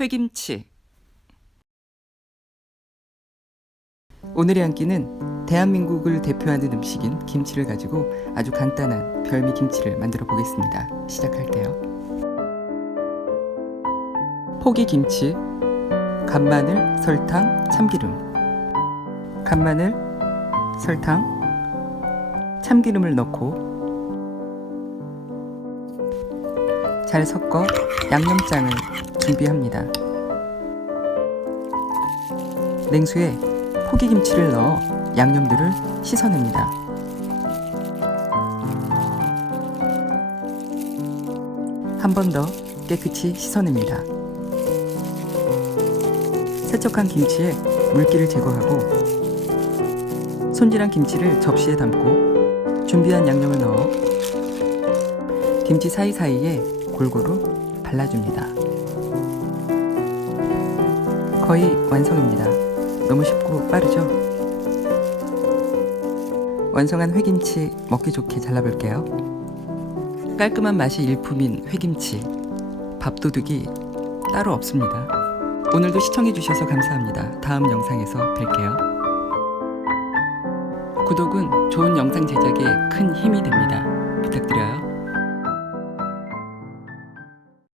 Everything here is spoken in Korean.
회김치. 오늘의 한 끼는 대한민국을 대표하는 음식인 김치를 가지고 아주 간단한 별미 김치를 만들어 보겠습니다. 시작할게요. 포기 김치, 간마늘, 설탕, 참기름. 간마늘, 설탕, 참기름을 넣고 잘 섞어 양념장을 준비합니다. 냉수에 포기김치를 넣어 양념들을 씻어냅니다. 한 번 더 깨끗이 씻어냅니다. 세척한 김치에 물기를 제거하고 손질한 김치를 접시에 담고 준비한 양념을 넣어 김치 사이사이에 골고루 발라줍니다. 거의 완성입니다. 너무 쉽고 빠르죠? 완성한 회김치 먹기 좋게 잘라볼게요. 깔끔한 맛이 일품인 회김치, 밥도둑이 따로 없습니다. 오늘도 시청해주셔서 감사합니다. 다음 영상에서 뵐게요. 구독은 좋은 영상 제작에 큰 힘이 됩니다. 부탁드려요.